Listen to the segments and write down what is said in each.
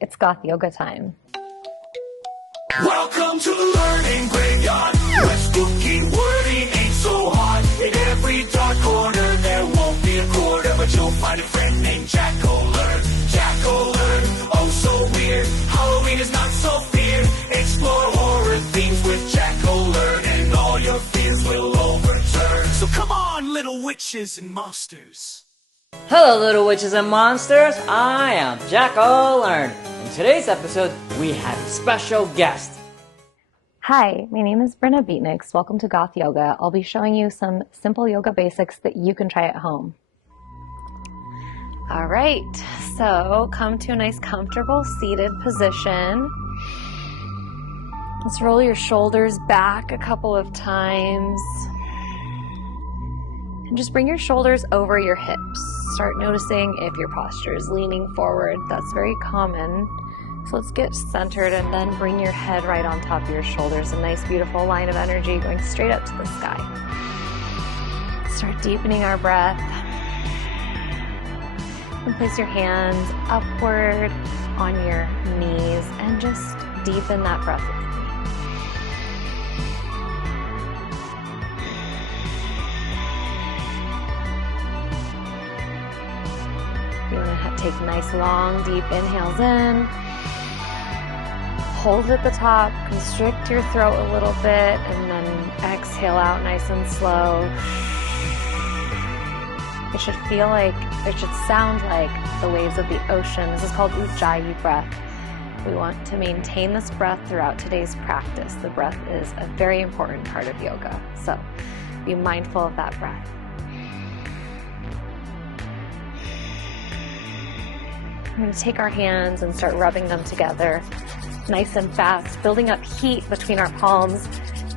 It's Goth yoga time. Welcome to the learning graveyard, where spooky wording ain't so hard. In every dark corner there won't be a quarter, but you'll find a friend named Jack-O-Learn. Jack-O-Learn, oh so weird. Halloween is not so feared. Explore horror themes with Jack-O-Learn, and all your fears will overturn. So come on, little witches and monsters. Hello little witches and monsters, I am Jack-O-Learn. In today's episode, we have a special guest. Hi, my name is Brynna Beatnix. Welcome to Goth Yoga. I'll be showing you some simple yoga basics that you can try at home. All right, so come to a nice comfortable seated position. Let's roll your shoulders back a couple of times. And just bring your shoulders over your hips. Start noticing if your posture is leaning forward. That's very common. So let's get centered and then bring your head right on top of your shoulders. A nice, beautiful line of energy going straight up to the sky. Start deepening our breath. And place your hands upward on your knees and just deepen that breath with me. You want to take nice, long, deep inhales in. Hold at the top, constrict your throat a little bit, and then exhale out nice and slow. It should sound like the waves of the ocean. This is called Ujjayi breath. We want to maintain this breath throughout today's practice. The breath is a very important part of yoga, so be mindful of that breath. We're going to take our hands and start rubbing them together nice and fast, building up heat between our palms.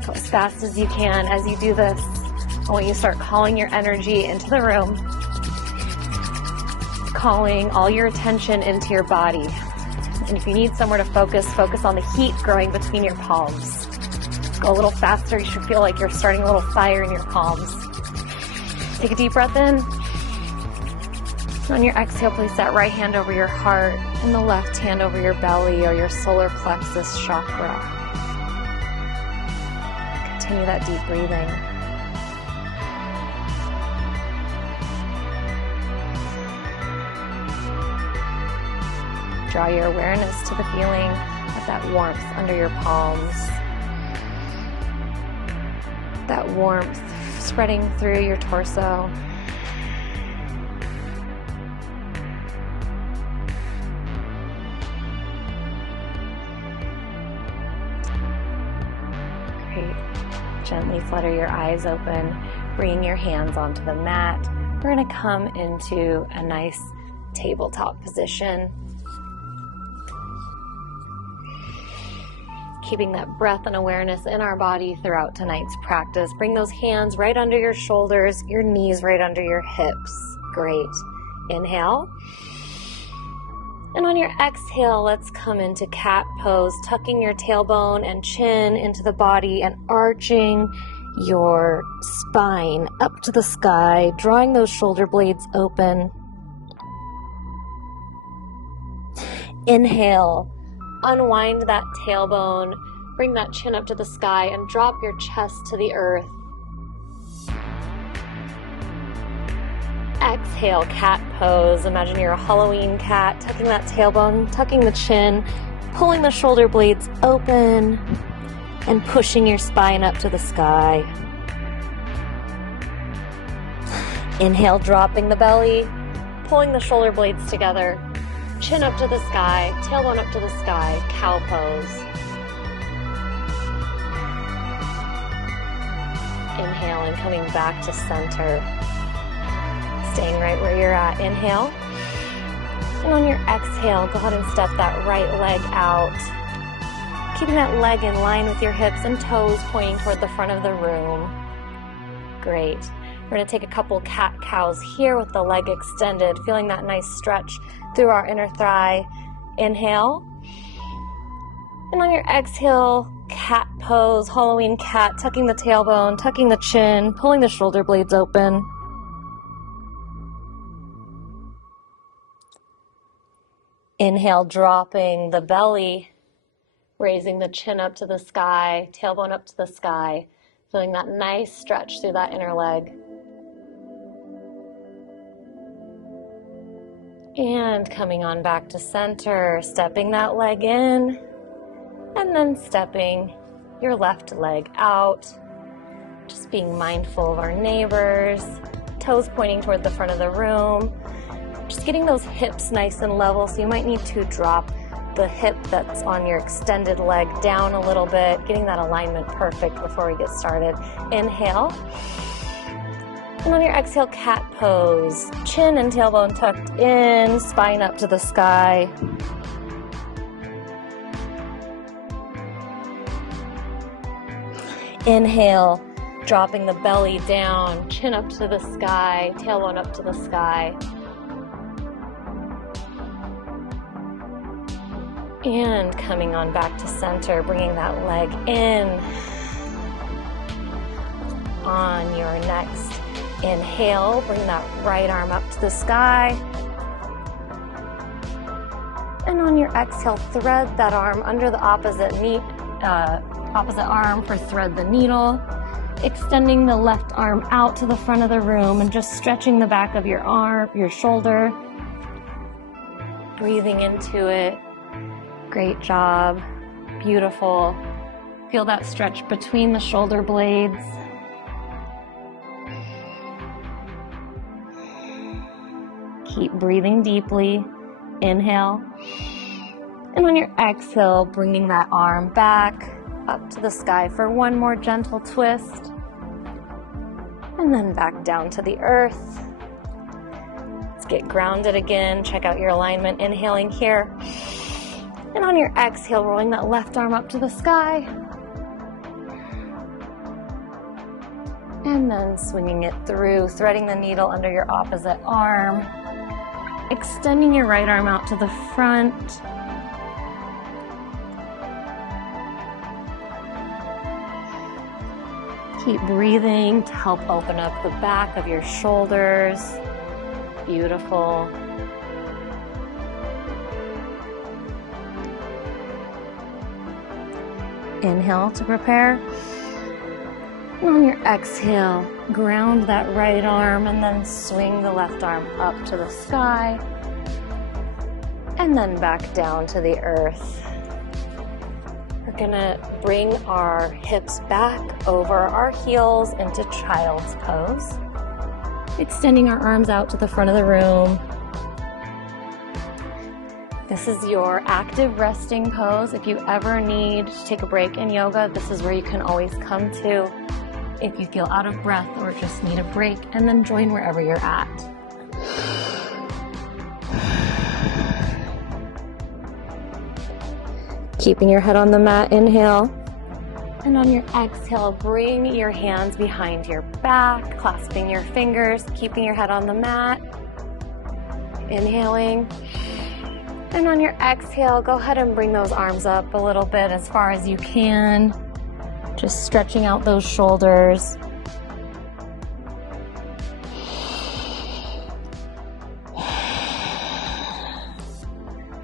Go as fast as you can. As you do this, I want you to start calling your energy into the room, calling all your attention into your body. And if you need somewhere to focus on the heat growing between your palms. Go a little faster. You should feel like you're starting a little fire in your palms. Take a deep breath in. On your exhale, place that right hand over your heart and the left hand over your belly or your solar plexus chakra. Continue that deep breathing. Draw your awareness to the feeling of that warmth under your palms. That warmth spreading through your torso. Gently flutter your eyes open, bring your hands onto the mat. We're going to come into a nice tabletop position. Keeping that breath and awareness in our body throughout tonight's practice. Bring those hands right under your shoulders, your knees right under your hips. Great. Inhale. And on your exhale, let's come into cat pose, tucking your tailbone and chin into the body and arching your spine up to the sky, drawing those shoulder blades open. Inhale, unwind that tailbone, bring that chin up to the sky and drop your chest to the earth. Exhale, cat pose. Imagine you're a Halloween cat, tucking that tailbone, tucking the chin, pulling the shoulder blades open, and pushing your spine up to the sky. Inhale, dropping the belly, pulling the shoulder blades together, chin up to the sky, tailbone up to the sky, cow pose. Inhale and coming back to center. Staying right where you're at. Inhale. And on your exhale, go ahead and step that right leg out. Keeping that leg in line with your hips and toes pointing toward the front of the room. Great. We're going to take a couple cat-cows here with the leg extended, feeling that nice stretch through our inner thigh. Inhale. And on your exhale, cat pose, Halloween cat, tucking the tailbone, tucking the chin, pulling the shoulder blades open. Inhale, dropping the belly, raising the chin up to the sky, tailbone up to the sky, feeling that nice stretch through that inner leg. And coming on back to center, stepping that leg in, and then stepping your left leg out. Just being mindful of our neighbors, toes pointing toward the front of the room. Just getting those hips nice and level, so you might need to drop the hip that's on your extended leg down a little bit, getting that alignment perfect before we get started. Inhale. And on your exhale, cat pose. Chin and tailbone tucked in, spine up to the sky. Inhale, dropping the belly down, chin up to the sky, tailbone up to the sky. And coming on back to center, bringing that leg in. On your next inhale, bring that right arm up to the sky. And on your exhale, thread that arm under the opposite arm for thread the needle. Extending the left arm out to the front of the room and just stretching the back of your arm, your shoulder. Breathing into it. Great job. Beautiful. Feel that stretch between the shoulder blades. Keep breathing deeply. Inhale. And on your exhale, bringing that arm back up to the sky for one more gentle twist. And then back down to the earth. Let's get grounded again. Check out your alignment. Inhaling here. And on your exhale, rolling that left arm up to the sky. And then swinging it through, threading the needle under your opposite arm. Extending your right arm out to the front. Keep breathing to help open up the back of your shoulders. Beautiful. Inhale to prepare. And on your exhale, ground that right arm and then swing the left arm up to the sky. And then back down to the earth. We're gonna bring our hips back over our heels into child's pose. Extending our arms out to the front of the room. This is your active resting pose. If you ever need to take a break in yoga, this is where you can always come to if you feel out of breath or just need a break, and then join wherever you're at. Keeping your head on the mat, inhale. And on your exhale, bring your hands behind your back, clasping your fingers, keeping your head on the mat. Inhaling. And on your exhale, go ahead and bring those arms up a little bit as far as you can. Just stretching out those shoulders.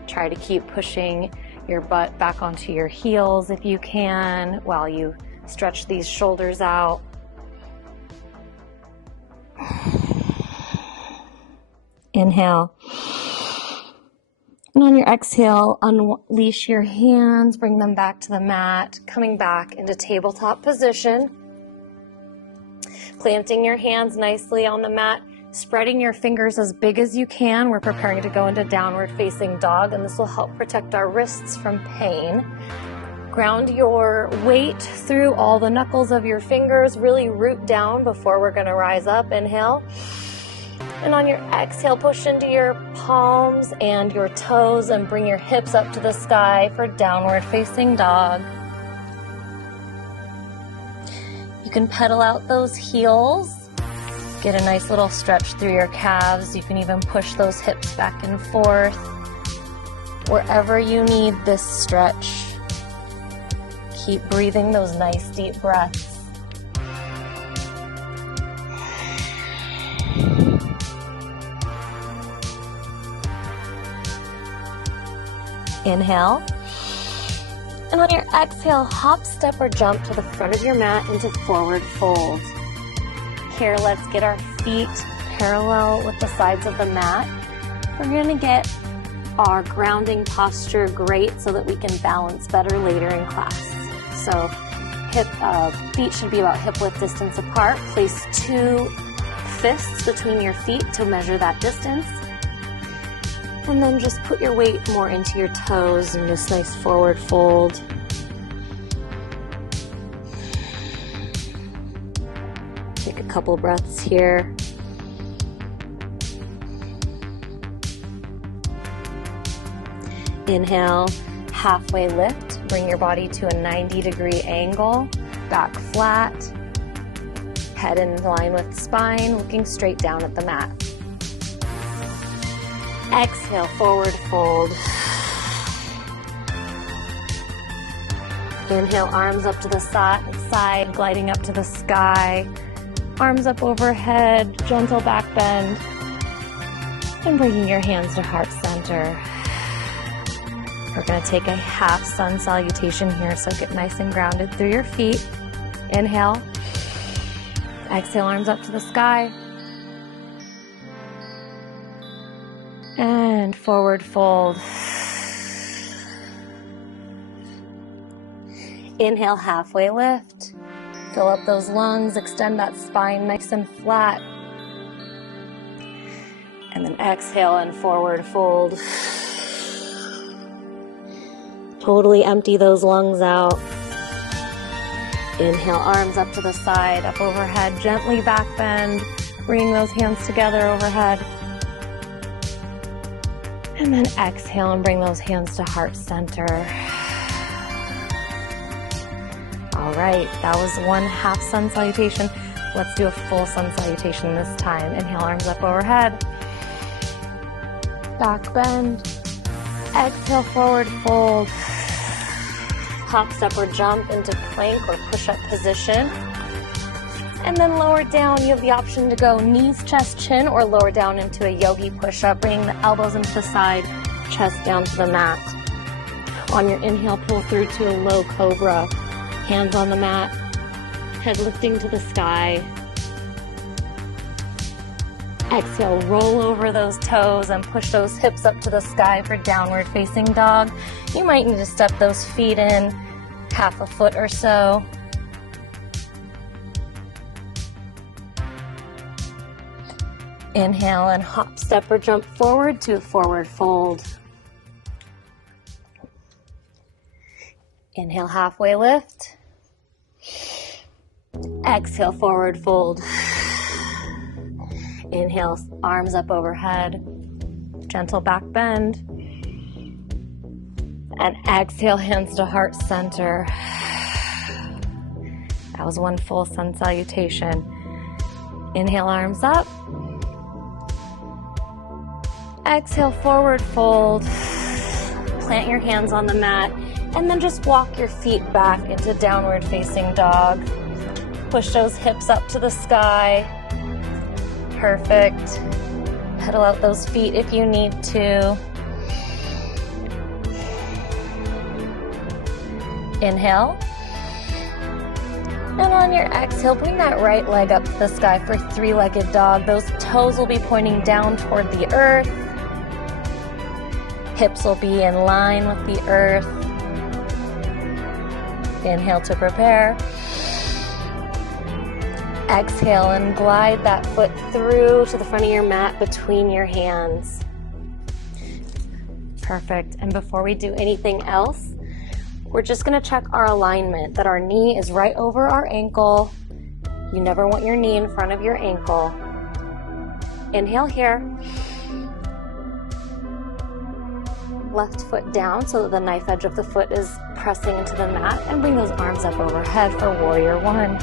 Try to keep pushing your butt back onto your heels if you can while you stretch these shoulders out. Inhale. And on your exhale, unleash your hands, bring them back to the mat, coming back into tabletop position. Planting your hands nicely on the mat, spreading your fingers as big as you can. We're preparing to go into downward facing dog, and this will help protect our wrists from pain. Ground your weight through all the knuckles of your fingers, really root down before we're gonna rise up. Inhale. And on your exhale, push into your palms and your toes and bring your hips up to the sky for downward facing dog. You can pedal out those heels. Get a nice little stretch through your calves. You can even push those hips back and forth. Wherever you need this stretch, keep breathing those nice deep breaths. Inhale. And on your exhale, hop, step, or jump to the front of your mat into forward fold. Here, let's get our feet parallel with the sides of the mat. We're going to get our grounding posture great so that we can balance better later in class. So feet should be about hip width distance apart. Place 2 fists between your feet to measure that distance. And then just put your weight more into your toes and just nice forward fold. Take a couple breaths here. Inhale, halfway lift. Bring your body to a 90-degree angle. Back flat. Head in line with spine, looking straight down at the mat. Exhale, forward fold. Inhale, arms up to the side, gliding up to the sky. Arms up overhead, gentle back bend. And bringing your hands to heart center. We're going to take a half sun salutation here, so get nice and grounded through your feet. Inhale. Exhale, arms up to the sky. And forward fold. Inhale, halfway lift. Fill up those lungs, extend that spine nice and flat. And then exhale and forward fold. Totally empty those lungs out. Inhale, arms up to the side, up overhead, gently back bend. Bring those hands together overhead. And then exhale and bring those hands to heart center. All right, that was one half sun salutation. Let's do a full sun salutation this time. Inhale, arms up overhead. Back bend. Exhale, forward fold. Hop, step, or jump into plank or push-up position. And then lower down, you have the option to go knees, chest, chin, or lower down into a yogi push-up, bringing the elbows into the side, chest down to the mat. On your inhale, pull through to a low cobra. Hands on the mat, head lifting to the sky. Exhale, roll over those toes and push those hips up to the sky for downward facing dog. You might need to step those feet in half a foot or so. Inhale and hop, step, or jump forward to a forward fold. Inhale, halfway lift. Exhale, forward fold. Inhale, arms up overhead. Gentle back bend. And exhale, hands to heart center. That was one full sun salutation. Inhale, arms up. Exhale, forward fold. Plant your hands on the mat. And then just walk your feet back into downward facing dog. Push those hips up to the sky. Perfect. Pedal out those feet if you need to. Inhale. And on your exhale, bring that right leg up to the sky for three-legged dog. Those toes will be pointing down toward the earth. Hips will be in line with the earth. Inhale to prepare. Exhale and glide that foot through to the front of your mat between your hands. Perfect. And before we do anything else, we're just going to check our alignment, that our knee is right over our ankle. You never want your knee in front of your ankle. Inhale here. Left foot down so that the knife edge of the foot is pressing into the mat, and bring those arms up overhead for warrior one.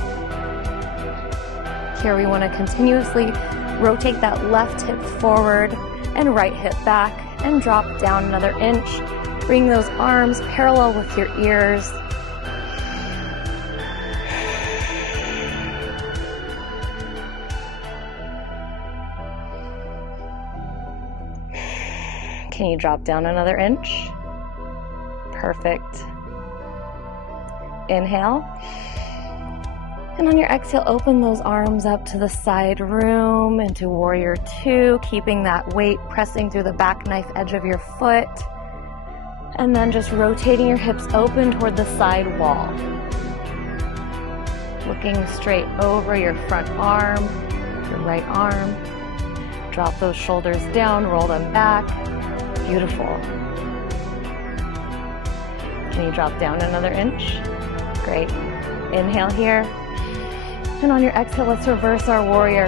Here we want to continuously rotate that left hip forward and right hip back and drop down another inch. Bring those arms parallel with your ears. Can you drop down another inch? Perfect. Inhale. And on your exhale, open those arms up to the side room into warrior two, keeping that weight pressing through the back knife edge of your foot. And then just rotating your hips open toward the side wall. Looking straight over your front arm, your right arm. Drop those shoulders down, roll them back. Beautiful. Can you drop down another inch? Great. Inhale here. And on your exhale, let's reverse our warrior.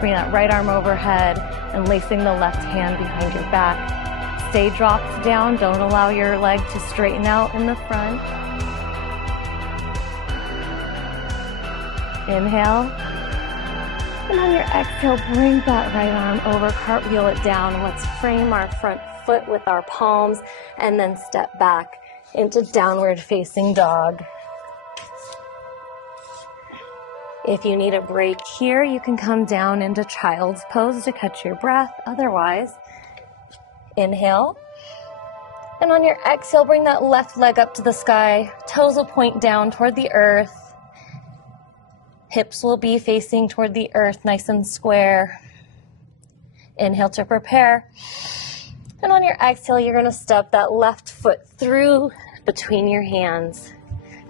Bring that right arm overhead and lacing the left hand behind your back. Stay dropped down. Don't allow your leg to straighten out in the front. Inhale. And on your exhale, bring that right arm over, cartwheel it down. Let's frame our front foot with our palms and then step back into downward facing dog. If you need a break here, you can come down into child's pose to catch your breath. Otherwise, inhale. And on your exhale, bring that left leg up to the sky. Toes will point down toward the earth. Hips will be facing toward the earth, nice and square. Inhale to prepare. And on your exhale, you're going to step that left foot through between your hands.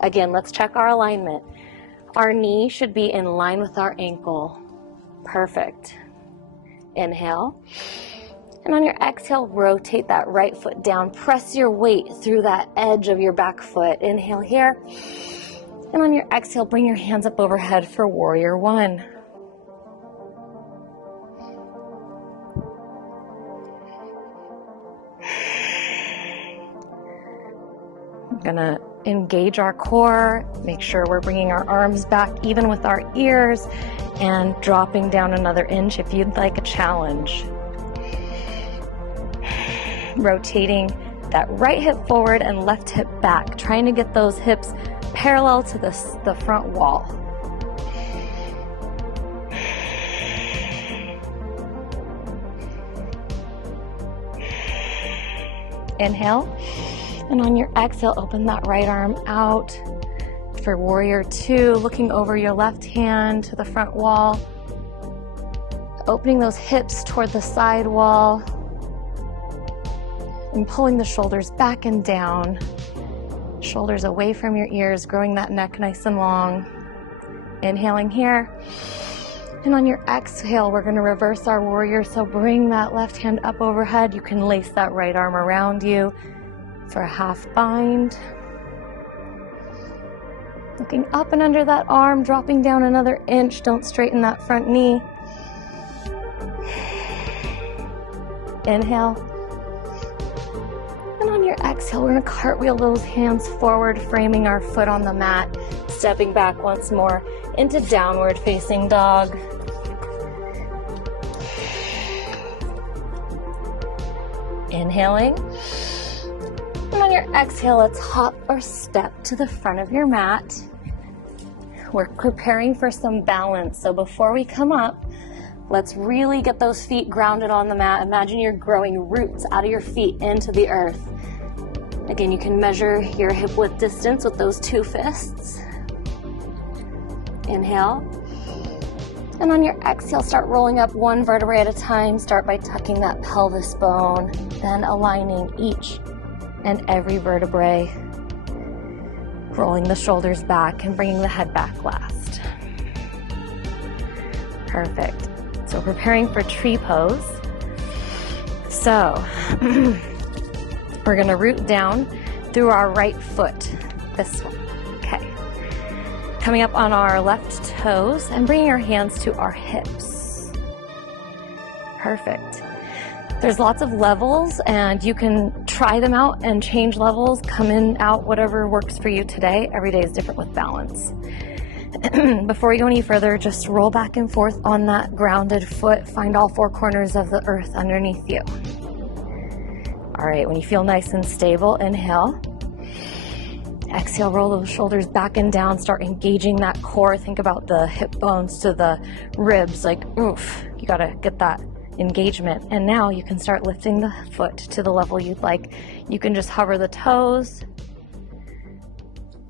Again, let's check our alignment. Our knee should be in line with our ankle. Perfect. Inhale. And on your exhale, rotate that right foot down. Press your weight through that edge of your back foot. Inhale here. And on your exhale, bring your hands up overhead for warrior one. I'm gonna engage our core, make sure we're bringing our arms back even with our ears, and dropping down another inch if you'd like a challenge. Rotating that right hip forward and left hip back, trying to get those hips parallel to the front wall. Inhale. And on your exhale, open that right arm out for warrior two, looking over your left hand to the front wall. Opening those hips toward the side wall. And pulling the shoulders back and down. Shoulders away from your ears, growing that neck nice and long. Inhaling here. And on your exhale, we're going to reverse our warrior. So bring that left hand up overhead. You can lace that right arm around you for a half bind. Looking up and under that arm, dropping down another inch. Don't straighten that front knee. Inhale. And on your exhale, we're going to cartwheel those hands forward, framing our foot on the mat, stepping back once more into downward facing dog. Inhaling. And on your exhale, let's hop or step to the front of your mat. We're preparing for some balance. So before we come up, let's really get those feet grounded on the mat. Imagine you're growing roots out of your feet into the earth. Again, you can measure your hip width distance with those two fists. Inhale. And on your exhale, start rolling up one vertebrae at a time. Start by tucking that pelvis bone, then aligning each and every vertebrae, rolling the shoulders back and bringing the head back last. Perfect. So preparing for tree pose. So we're going to root down through our right foot, this one. Okay. Coming up on our left toes and bringing our hands to our hips. Perfect. There's lots of levels and you can try them out and change levels, come in, out, whatever works for you today. Every day is different with balance. Before we go any further, just roll back and forth on that grounded foot. Find all four corners of the earth underneath you. All right, when you feel nice and stable, inhale. Exhale, roll those shoulders back and down. Start engaging that core. Think about the hip bones to the ribs. Like, oof, you gotta get that engagement. And now you can start lifting the foot to the level you'd like. You can just hover the toes.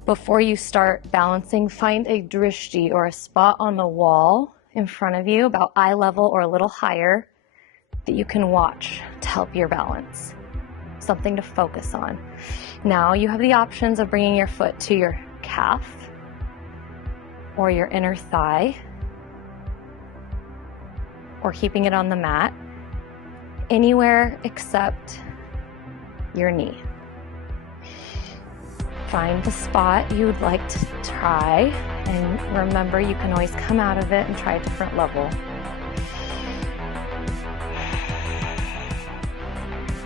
Before you start balancing, find a drishti or a spot on the wall in front of you, about eye level or a little higher, that you can watch to help your balance. Something to focus on. Now you have the options of bringing your foot to your calf or your inner thigh, or keeping it on the mat, anywhere except your knee. Find the spot you would like to try, and remember you can always come out of it and try a different level.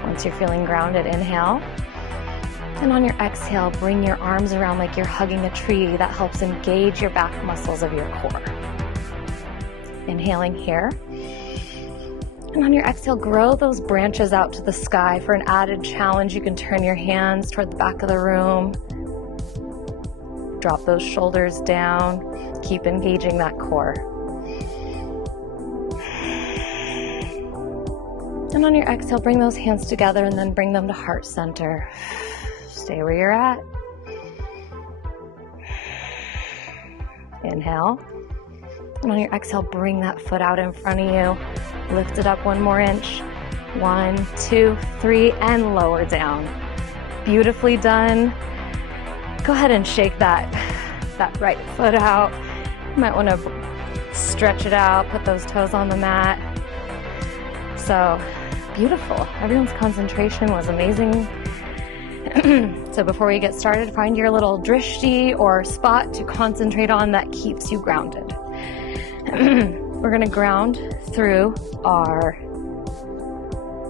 Once you're feeling grounded, inhale. And on your exhale, bring your arms around like you're hugging a tree. That helps engage your back muscles of your core. Inhaling here. And on your exhale, grow those branches out to the sky. For an added challenge, you can turn your hands toward the back of the room. Drop those shoulders down. Keep engaging that core. And on your exhale, bring those hands together and then bring them to heart center. Stay where you're at. Inhale. And on your exhale, bring that foot out in front of you. Lift it up 1 more inch. 1, 2, 3, and lower down. Beautifully done. Go ahead and shake that right foot out. You might want to stretch it out, put those toes on the mat. So beautiful. Everyone's concentration was amazing. So before we get started, find your little drishti or spot to concentrate on that keeps you grounded. We're going to ground through our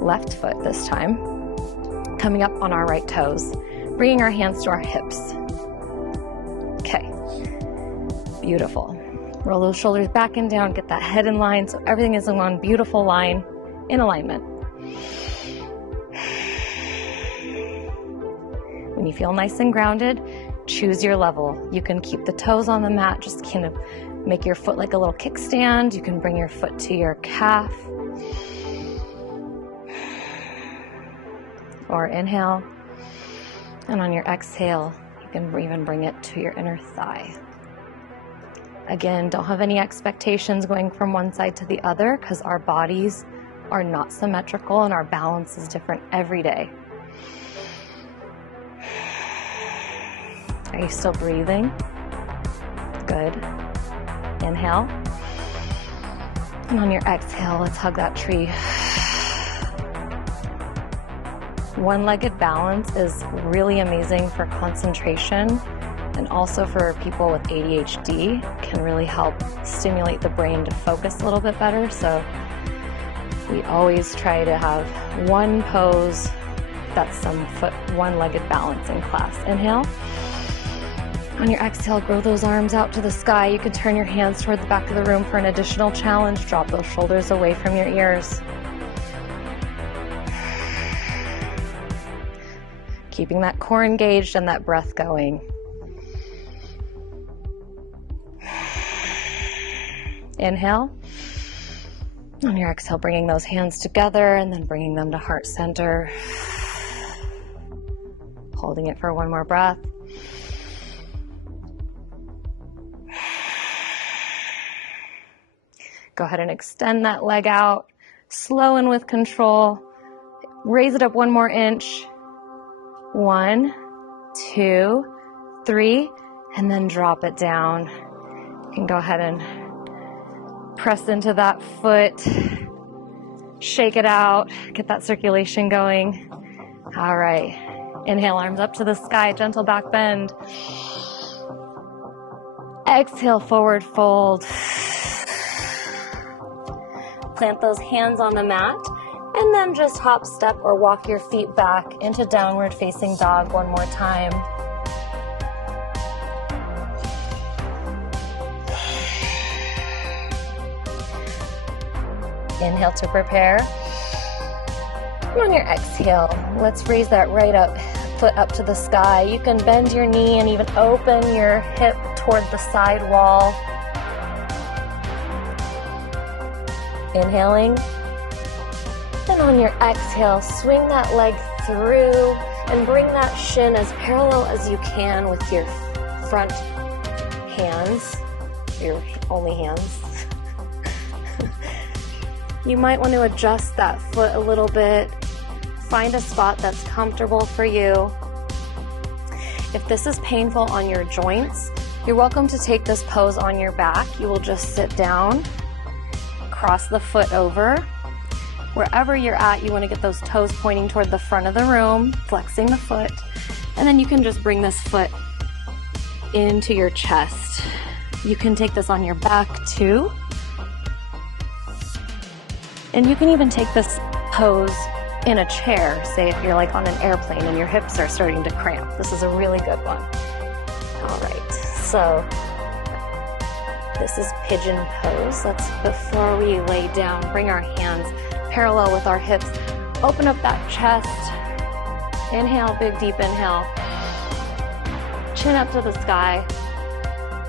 left foot this time, coming up on our right toes, bringing our hands to our hips. Okay, beautiful. Roll those shoulders back and down, get that head in line so everything is in one beautiful line in alignment. When you feel nice and grounded, choose your level. You can keep the toes on the mat, just kind of make your foot like a little kickstand. You can bring your foot to your calf. Or inhale. And on your exhale, you can even bring it to your inner thigh. Again, don't have any expectations going from one side to the other because our bodies are not symmetrical and our balance is different every day. Are you still breathing? Good. Inhale. And on your exhale, let's hug that tree. One-legged balance is really amazing for concentration, and also for people with ADHD, can really help stimulate the brain to focus a little bit better. So we always try to have one pose that's some one-legged balance in class. Inhale. On your exhale, grow those arms out to the sky. You can turn your hands toward the back of the room for an additional challenge. Drop those shoulders away from your ears. Keeping that core engaged and that breath going. Inhale. On your exhale, bringing those hands together and then bringing them to heart center. Holding it for one more breath. Go ahead and extend that leg out, slow and with control. Raise it up 1 more inch. 1, 2, 3, and then drop it down. You can go ahead and press into that foot, shake it out, get that circulation going. All right, inhale, arms up to the sky, gentle back bend. Exhale, forward fold. Plant those hands on the mat, and then just hop, step, or walk your feet back into downward facing dog 1 more time. Inhale to prepare. And on your exhale, let's raise that right foot up to the sky. You can bend your knee and even open your hip toward the side wall. Inhaling And on your exhale, swing that leg through and bring that shin as parallel as you can with your front hands, your only hands. You might want to adjust that foot a little bit. Find a spot that's comfortable for you. If this is painful on your joints, you're welcome to take this pose on your back. You will just sit down, cross the foot over. Wherever you're at, you want to get those toes pointing toward the front of the room, flexing the foot, and then you can just bring this foot into your chest. You can take this on your back too. And you can even take this pose in a chair, say if you're like on an airplane and your hips are starting to cramp. This is a really good one. All right, so this is pigeon pose. Before we lay down, bring our hands parallel with our hips. Open up that chest. Inhale, big deep inhale. Chin up to the sky.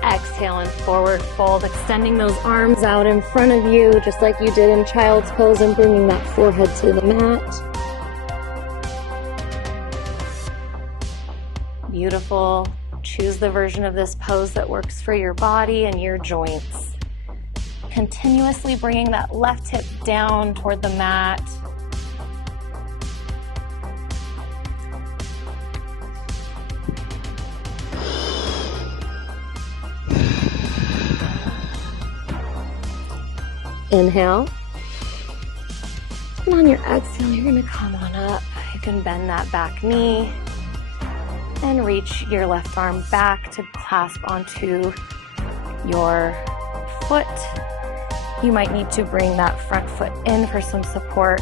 Exhale and forward fold, extending those arms out in front of you, just like you did in child's pose, and bringing that forehead to the mat. Beautiful. Choose the version of this pose that works for your body and your joints. Continuously bringing that left hip down toward the mat. Inhale. And on your exhale, you're going to come on up. You can bend that back knee and reach your left arm back to clasp onto your foot. You might need to bring that front foot in for some support,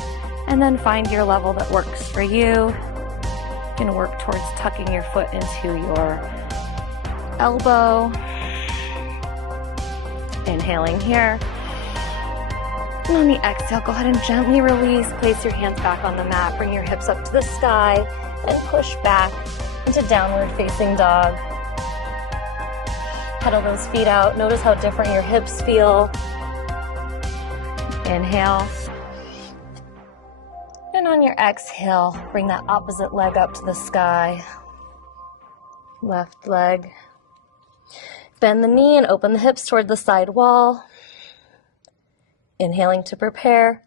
and then find your level that works for you. You can work towards tucking your foot into your elbow. Inhaling here. And on the exhale, go ahead and gently release. Place your hands back on the mat. Bring your hips up to the sky and push back into downward facing dog. Pedal those feet out. Notice how different your hips feel. Inhale. And on your exhale, bring that opposite leg up to the sky. Left leg. Bend the knee and open the hips toward the side wall. Inhaling to prepare.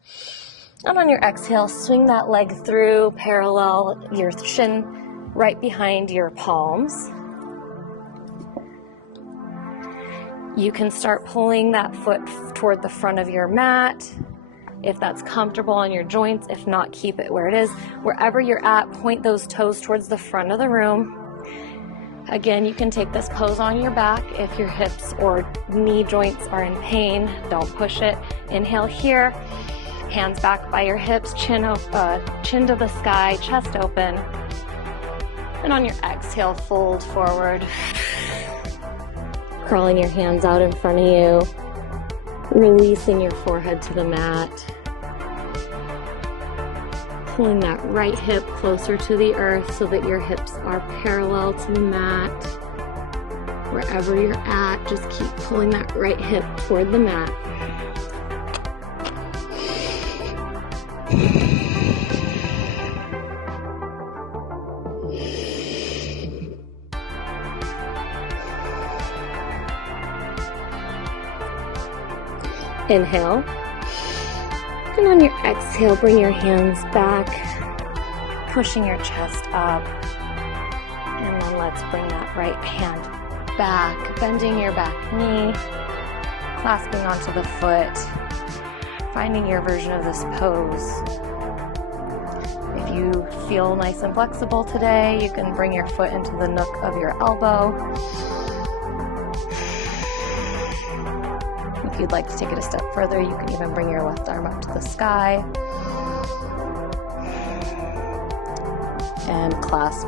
And on your exhale, swing that leg through, parallel your shin right behind your palms. You can start pulling that foot toward the front of your mat if that's comfortable on your joints. If not, keep it where it is. Wherever you're at, point those toes towards the front of the room. Again, you can take this pose on your back if your hips or knee joints are in pain. Don't push it. Inhale here. Hands back by your hips, chin to the sky, chest open. And on your exhale, fold forward. Crawling your hands out in front of you, releasing your forehead to the mat, pulling that right hip closer to the earth so that your hips are parallel to the mat. Wherever you're at, just keep pulling that right hip toward the mat. Inhale, and on your exhale, bring your hands back, pushing your chest up, and then let's bring that right hand back, bending your back knee, clasping onto the foot, finding your version of this pose. If you feel nice and flexible today, you can bring your foot into the nook of your elbow. If you'd like to take it a step further, you can even bring your left arm up to the sky and clasp.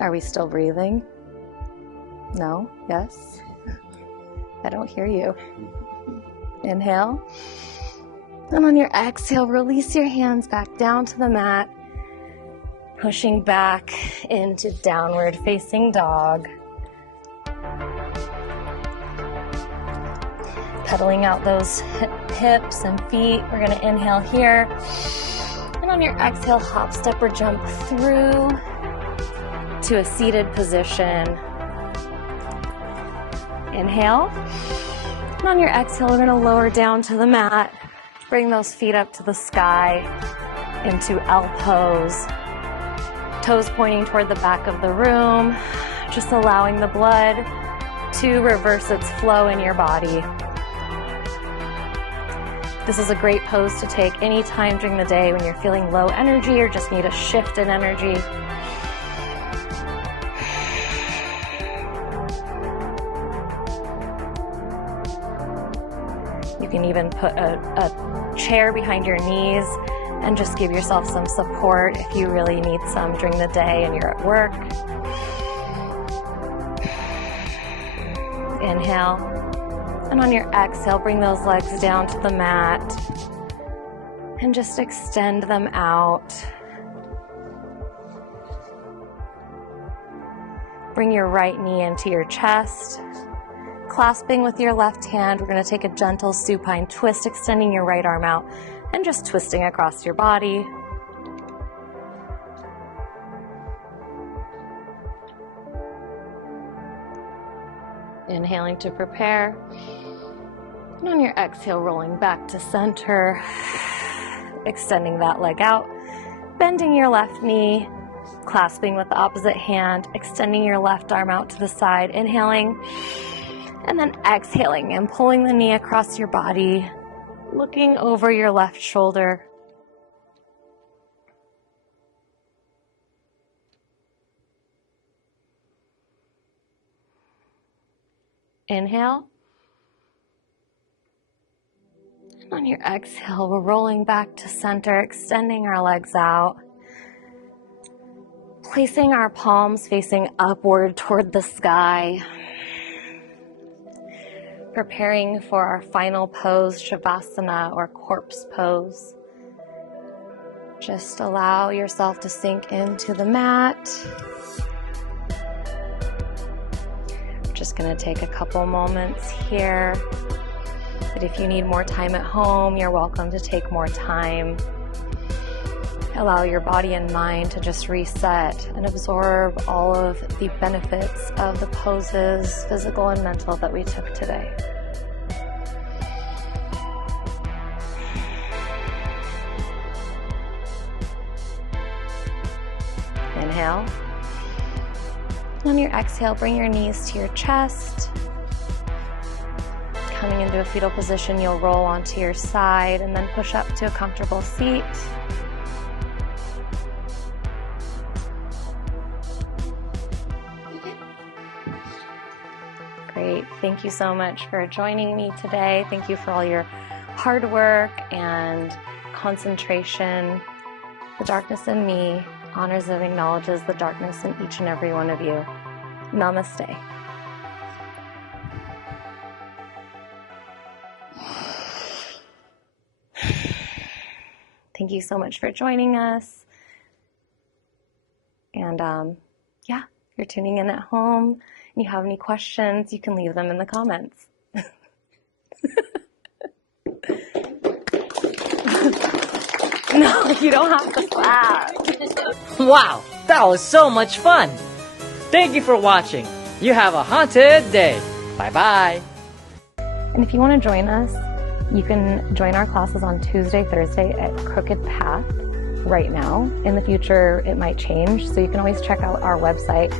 Are we still breathing? No? Yes? I don't hear you. Inhale. And on your exhale, release your hands back down to the mat. Pushing back into downward facing dog. pedaling out those hips and feet. We're going to inhale here. And on your exhale, hop, step, or jump through to a seated position. Inhale. And on your exhale, we're going to lower down to the mat. Bring those feet up to the sky into L pose. Toes pointing toward the back of the room, just allowing the blood to reverse its flow in your body. This is a great pose to take anytime during the day when you're feeling low energy or just need a shift in energy. You can even put a chair behind your knees and just give yourself some support if you really need some during the day and you're at work. Inhale. And on your exhale, bring those legs down to the mat and just extend them out. Bring your right knee into your chest. Clasping with your left hand, we're going to take a gentle supine twist, extending your right arm out and just twisting across your body. Inhaling to prepare. And on your exhale, rolling back to center, extending that leg out, bending your left knee, clasping with the opposite hand, extending your left arm out to the side, inhaling, and then exhaling and pulling the knee across your body, looking over your left shoulder. Inhale. And on your exhale, we're rolling back to center, extending our legs out, placing our palms facing upward toward the sky, preparing for our final pose, Shavasana, or corpse pose. Just allow yourself to sink into the mat. Just going to take a couple moments here. But if you need more time at home, you're welcome to take more time. Allow your body and mind to just reset and absorb all of the benefits of the poses, physical and mental, that we took today. Inhale. On your exhale, bring your knees to your chest. Coming into a fetal position, you'll roll onto your side and then push up to a comfortable seat. Great. Thank you so much for joining me today. Thank you for all your hard work and concentration. The darkness in me honors and acknowledges the darkness in each and every one of you. Namaste. Thank you so much for joining us. And yeah, if you're tuning in at home and you have any questions, you can leave them in the comments. No, you don't have to clap. Wow, that was so much fun! Thank you for watching. You have a haunted day. Bye-bye. And if you want to join us, you can join our classes on Tuesday, Thursday at Crooked Path right now. In the future, it might change, so you can always check out our website,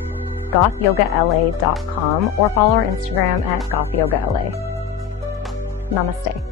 gothyogaLA.com, or follow our Instagram at gothyogaLA. Namaste.